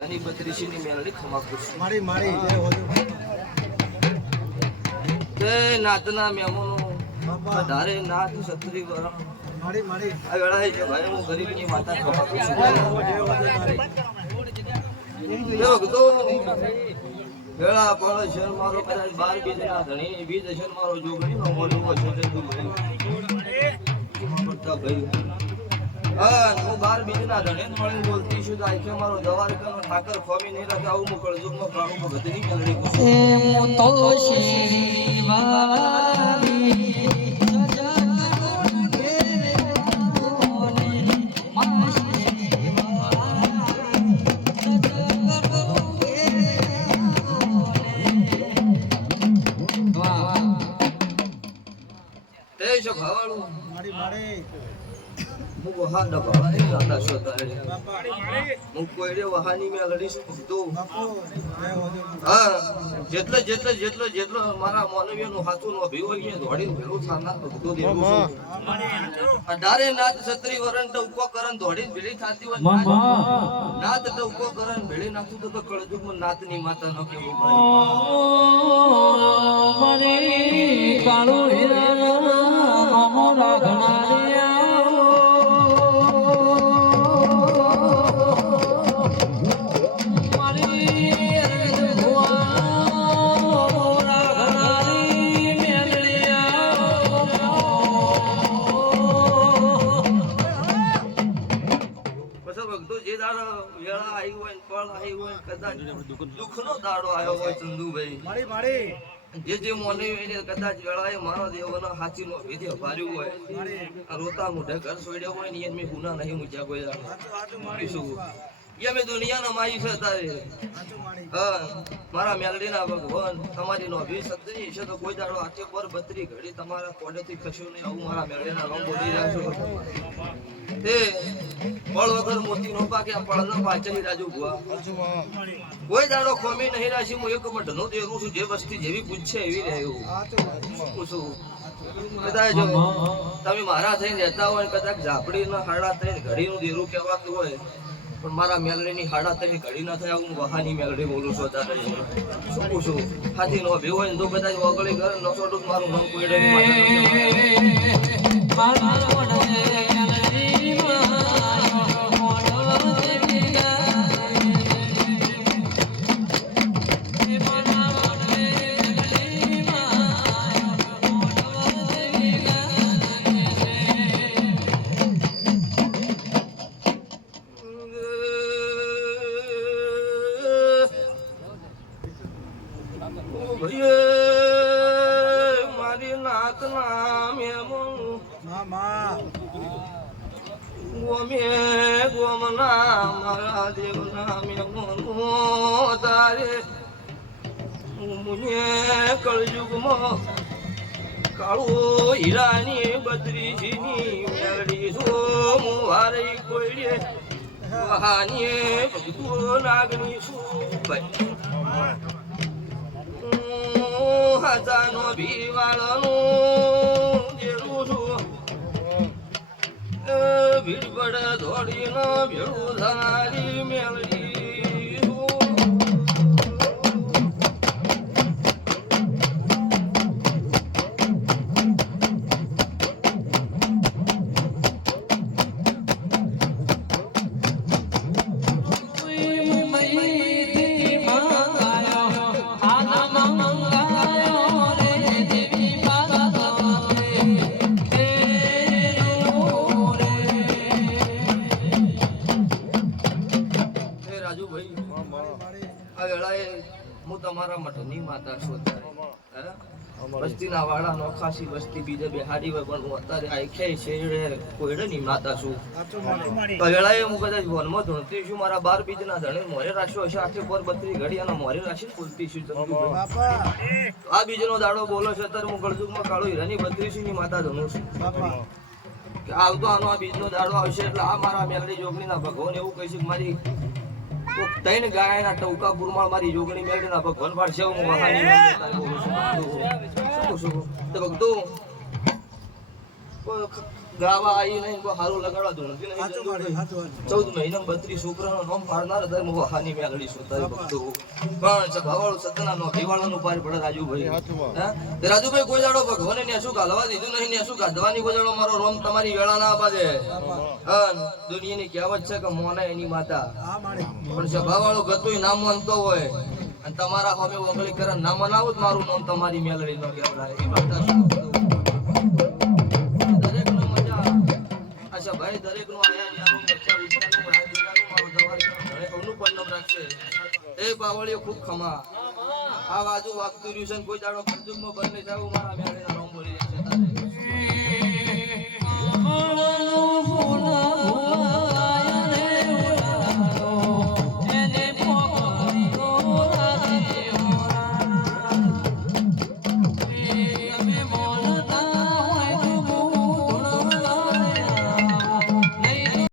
आणि बत्रीशीने मिळाली खमापूस मारी मारी जय हो તે નાતના મેમોનો બાપા વધારે નાત સત્રી વરણ મારી મારી આ વેળાએ કે ભાઈ હું ગરીબની માતા ખમાપુસ જય હો જય મારી જો તો વેળા પણ શેર મારો કદાચ 12 બીજના ધણી બીજ શેર મારો જોગણી નો મોડું છે તે તું ભાઈ પડતા ભાઈ હા હું 12 બીજના ધણી મળી બોલતી છું તો આખે મારો દવાર કનો ઠાકર ખોમી નહીં રાખે આવું મુકળ જુગમાં કાળું ભગતની મેલડી એ મોતો શેરી વાલી તે છે ભાવાળું મારી મારી હું વહાન ન ભાવા એ રાતા શોધાય બાપા હું કોઈ રે વહાની મેલડી છું તો બાપુ જય હો હા જેટલે જેટલે જેટલે જેટલો મારા માનવીયનું હાથું નો ભી હોય ને દોડીને ભેળું થાના ભગતો દેવું છું અઢારે નાથ છત્રી વરણ તો ઉકો કરન દોડીને ભેળી થાતી હોય નાથ તો ઉકો કરન ભેળી નાખું તો કળજુગમાં નાથની માતા નો કેવું મારી કાળો હીરા મોરા ઘણા જે દાડો વેળા આવી હોય ને ફળ આવી હોય કદાચ દુઃખનો દાડો આવ્યો હોય ચંદુભાઈ મારી મારી જે મોને કદાચ વેળાએ મારો દેવનો હાચીનો વિધિ ભાર્યું હોય આ રોતા મોઢે ઘર છોડ્યો હોય ને મેં ગુના નહીં મૂક્યા કોઈ દાડો હાચું મારી શું એ મેં દુનિયાનો માઈ છે તારે હાચું મારી હા મારા મેલડીના ભગવાન તમારી નો ભી સત્ય છે તો કોઈ દાડો આટે પર બત્રી ઘડી તમારા કોડેથી ખસ્યું નહીં આવું મારા મેલડીના નામ બોલી રહ્યા છો તે પળ વગર મોતી નો પાકે પળ ન પાચરી રાજુ ભુવા કોઈ દાડો ખોમી નહીં રાશી હું એક મઢનો દેરું છું જે વસ્તી જેવી પૂછે એવી રહ્યું હાચું મારી પૂછું કદાચ જો તમે મારા થઈને રહેતા હોય કદાચ ઝાપડીના હાડા થઈને ઘડીનું દેરું કહેવાતું હોય પણ મારા મેલડીની હાડા થઈને ઘડી ના થાય હું વહાની મેલડી બોલું છું અત્યારે શું પૂછું હાથી નો ભી હોય ને તો કદાચ વગળી ઘર ન છોડું મારું નામ કોઈ મારી નાત નામ મામા ગોમે ગોમના મારા દેવ નામ તારે મુને કળયુગમાં કાળો હીરાની બત્રીજીની મેળડી છો મુવારી કોઈડે વહાની ભગતો નાગની છું ભાઈ હાથાનો ભીવાળનું જેરું છું ભીડ પડ દોડીને ભેળું થનારી મેળડી હું તમારા મઠની માતા છું વસ્તીના વાળા નોખાસી વસ્તી બીજે બેહાડી હોય પણ હું અત્યારે આખે શેરડે કોયડની માતા છું પહેલાએ હું કદાચ વનમાં ધૂણતી છું મારા 12 બીજના ધણે મોરે રાખ્યો હશે આખે પર બત્રી ઘડી અને મોરે રાશી બોલતી છું આ બીજનો દાડો બોલો છે અત્યારે હું ગળજુગમાં કાળો હીરાની 32ની માતા ધણું છું આવતો આનો આ બીજનો દાડો આવશે એટલે આ મારા મેલડી જોગણીના ભગવાન એવું કહીશું મારી ત્રણ ગાયના ટોકા પુરમાળ મારી જોગણી મેળવીના ભગવાન પાડશે હું વહાની મેળવી તો ભક્તો ગાવા આવી નહીં બહુ સારું લગાડવા દઉં નથી નહીં સાચું માડી, ચંદુભાઈ. સાચું, સાચું. 14 મહિના 32 છોકરાનો નામ પાડનાર ધર્મ વહાની મેળડી છું તારી ભક્તો પણ સભાવાળું સતના નો ભીવાળાનું પાર પડે રાજુભાઈ હા તે રાજુભાઈ કોઈ દાડો ભગવાને ને શું ગાલવા દીધું નહીં ને શું ગાધવાની કોઈ દાડો મારો રોમ તમારી વેળા ના બાજે અન દુનિયાની કહેવત છે કે મોને એની માતા હા માડી. પણ સભાવાળો ગતુંય ના માનતો હોય અને તમારા સામે ઓગળી કરે ના મનાવું જ મારું નામ તમારી મેલડી નો કહેવાય એ માતા દરેકનો મજા અચ્છા ભાઈ દરેકનો આયા યારો બચ્ચા વિસ્તારનું રાજ્યનું મારું દવારી ઘરે અવનું પણ નામ રાખશે એ બાવળીઓ ખૂબ ખમા આ બાજુ વાગતું રહ્યું છે ને કોઈ દાડો કંજુકમાં બંને જાવું મારા મેળીના નામ બોલી જશે તારે